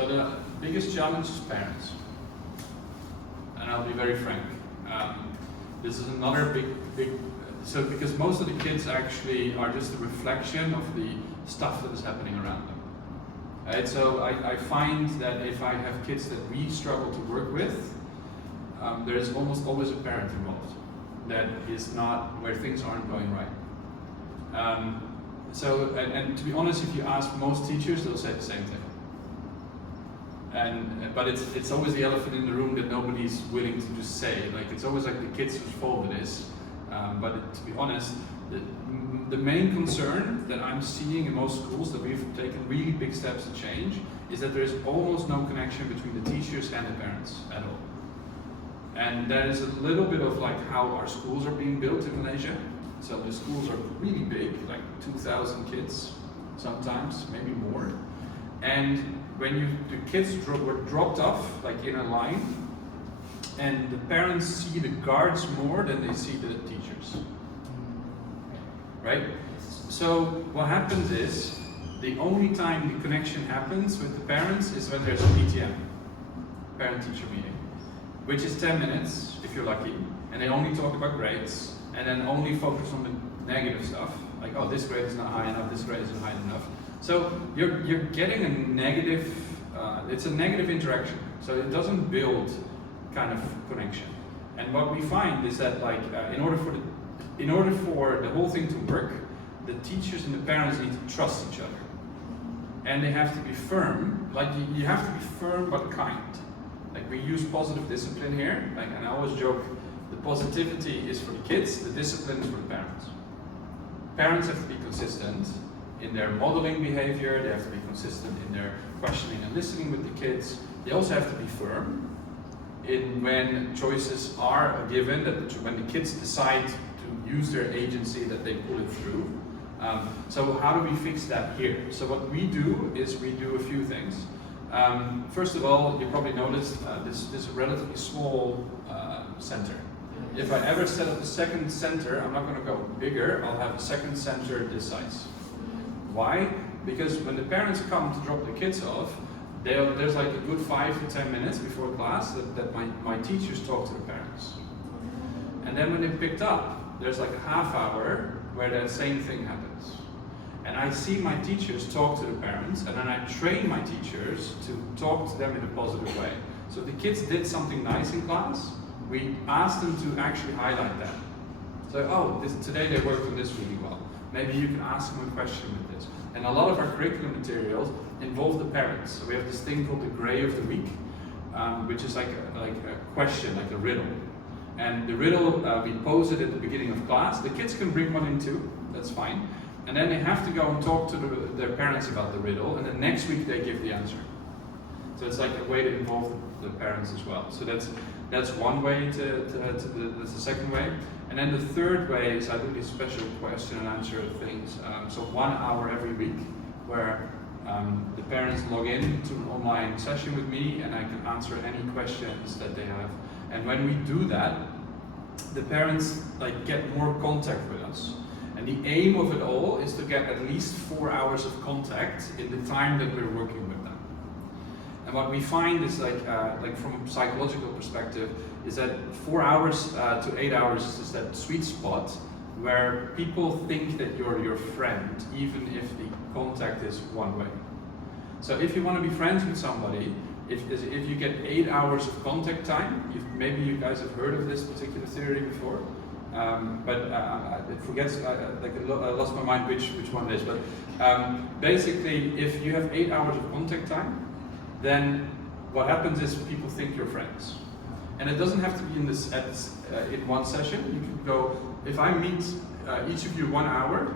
So the biggest challenge is parents. And I'll be very frank. This is another big, so because most of the kids actually are just a reflection of the stuff that is happening around them. Right? So I find that if I have kids that we struggle to work with, there is almost always a parent involved that is not, where things aren't going right. And to be honest, if you ask most teachers, they'll say the same thing. But it's always the elephant in the room that nobody's willing to just say. Like, it's always like the kids whose fault it is. But to be honest, the main concern that I'm seeing in most schools that we've taken really big steps to change is that there is almost no connection between the teachers and the parents at all. And that is a little bit of like how our schools are being built in Malaysia. So the schools are really big, like 2,000 kids, sometimes, maybe more. And when the kids were dropped off, like in a line, and the parents see the guards more than they see the teachers. Right? So what happens is, the only time the connection happens with the parents is when there's a PTM, parent-teacher meeting, which is 10 minutes, if you're lucky, and they only talk about grades, and then only focus on the negative stuff, like, oh, this grade is not high enough, this grade isn't high enough. So you're getting a negative, it's a negative interaction, so it doesn't build kind of connection. And what we find is that, like, in order for the whole thing to work, the teachers and the parents need to trust each other. And they have to be firm, like you have to be firm but kind. Like, we use positive discipline here, like, and I always joke, the positivity is for the kids, the discipline is for the parents. Parents have to be consistent in their modeling behavior, they have to be consistent in their questioning and listening with the kids. They also have to be firm in when choices are given, that when the kids decide to use their agency, that they pull it through. So how do we fix that here? So what we do is we do a few things. First of all, you probably noticed this is a relatively small center. If I ever set up a second center, I'm not going to go bigger, I'll have a second center this size. Why? Because when the parents come to drop the kids off, there's like a good 5 to 10 minutes before class that my teachers talk to the parents. And then when they're picked up, there's like a half hour where that same thing happens. And I see my teachers talk to the parents, and then I train my teachers to talk to them in a positive way. So if the kids did something nice in class, we ask them to actually highlight that. So, oh, today they worked on this really well. Maybe you can ask them a question with this. And a lot of our curriculum materials involve the parents. So we have this thing called the Gray of the Week, which is like a question, like a riddle. And the riddle, we pose it at the beginning of class. The kids can bring one in too, that's fine. And then they have to go and talk to their parents about the riddle, and then next week they give the answer. So it's like a way to involve the parents as well. So that's one way that's the second way. And then the third way is I do these special question and answer things. So 1 hour every week where the parents log in to an online session with me, and I can answer any questions that they have. And when we do that, the parents like get more contact with us. And the aim of it all is to get at least 4 hours of contact in the time that we're working with them. And what we find is like from a psychological perspective, is that 4 hours to 8 hours is that sweet spot where people think that you're your friend, even if the contact is one way. So if you want to be friends with somebody, if you get 8 hours of contact time, maybe you guys have heard of this particular theory before, but it forgets, I lost my mind which one it is, but basically if you have 8 hours of contact time, then what happens is people think you're friends. And it doesn't have to be in one session. You can go, if I meet each of you 1 hour,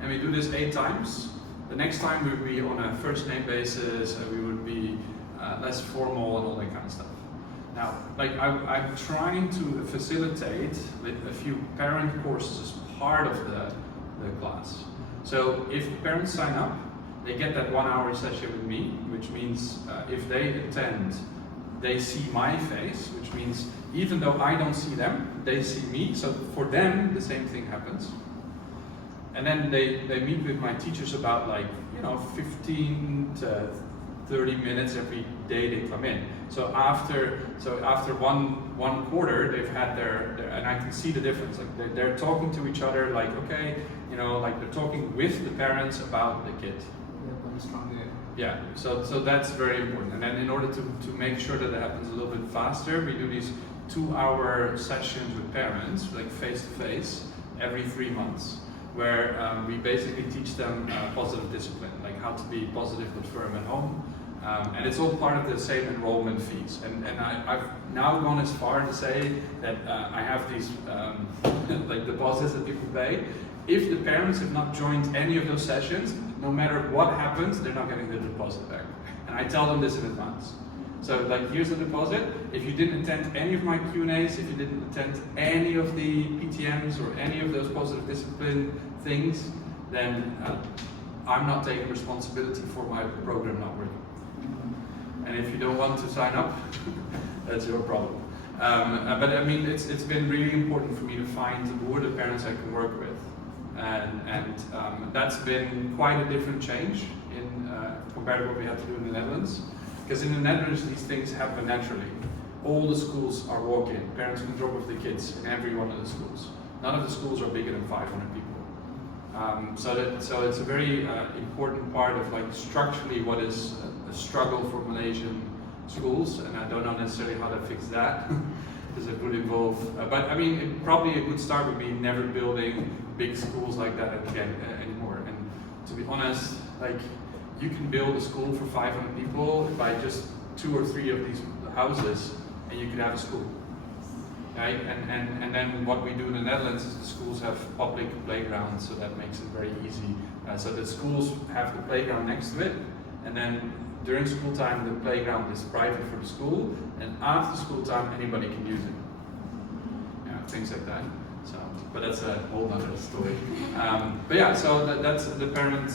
and we do this 8 times, the next time we would be on a first name basis, and we would be less formal and all that kind of stuff. Now, like I'm trying to facilitate with a few parent courses as part of the class. So if parents sign up, they get that 1 hour session with me, which means if they attend, they see my face, which means even though I don't see them, they see me. So for them, the same thing happens. And then they meet with my teachers about 15 to 30 minutes every day they come in. So after one quarter, they've had their and I can see the difference. Like they're talking to each other, like okay, you know, like they're talking with the parents about the kid. Yeah, so that's very important. And then in order to make sure that it happens a little bit faster, we do these 2-hour sessions with parents, like face to face, every 3 months, where we basically teach them positive discipline, like how to be positive but firm at home. And it's all part of the same enrollment fees. And I've now gone as far to say that I have these like deposits that people pay. If the parents have not joined any of those sessions, no matter what happens, they're not getting the deposit back. And I tell them this in advance. So like, here's the deposit. If you didn't attend any of my Q&As, if you didn't attend any of the PTMs or any of those positive discipline things, then I'm not taking responsibility for my program not working. And if you don't want to sign up, that's your problem. But I mean, it's been really important for me to find who are the parents I can work with. And that's been quite a different change in compared to what we had to do in the Netherlands. Because in the Netherlands, these things happen naturally. All the schools are walk-in. Parents can drop off the kids in every one of the schools. None of the schools are bigger than 500 people. So it's a very important part of like structurally what is a struggle for Malaysian schools, and I don't know necessarily how to fix that. Because it would involve, but I mean, probably a good start would be never building big schools like that again anymore. And to be honest, like you can build a school for 500 people by just 2 or 3 of these houses, and you could have a school, right? And then what we do in the Netherlands is the schools have public playgrounds, so that makes it very easy. So the schools have the playground next to it, and then during school time, the playground is private for the school, and after school time, anybody can use it. Yeah, things like that. So, but that's a whole other story. But yeah, so that's the parent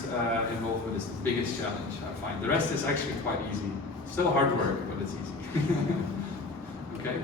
involvement is the biggest challenge I find. The rest is actually quite easy. Still hard work, but it's easy. Okay.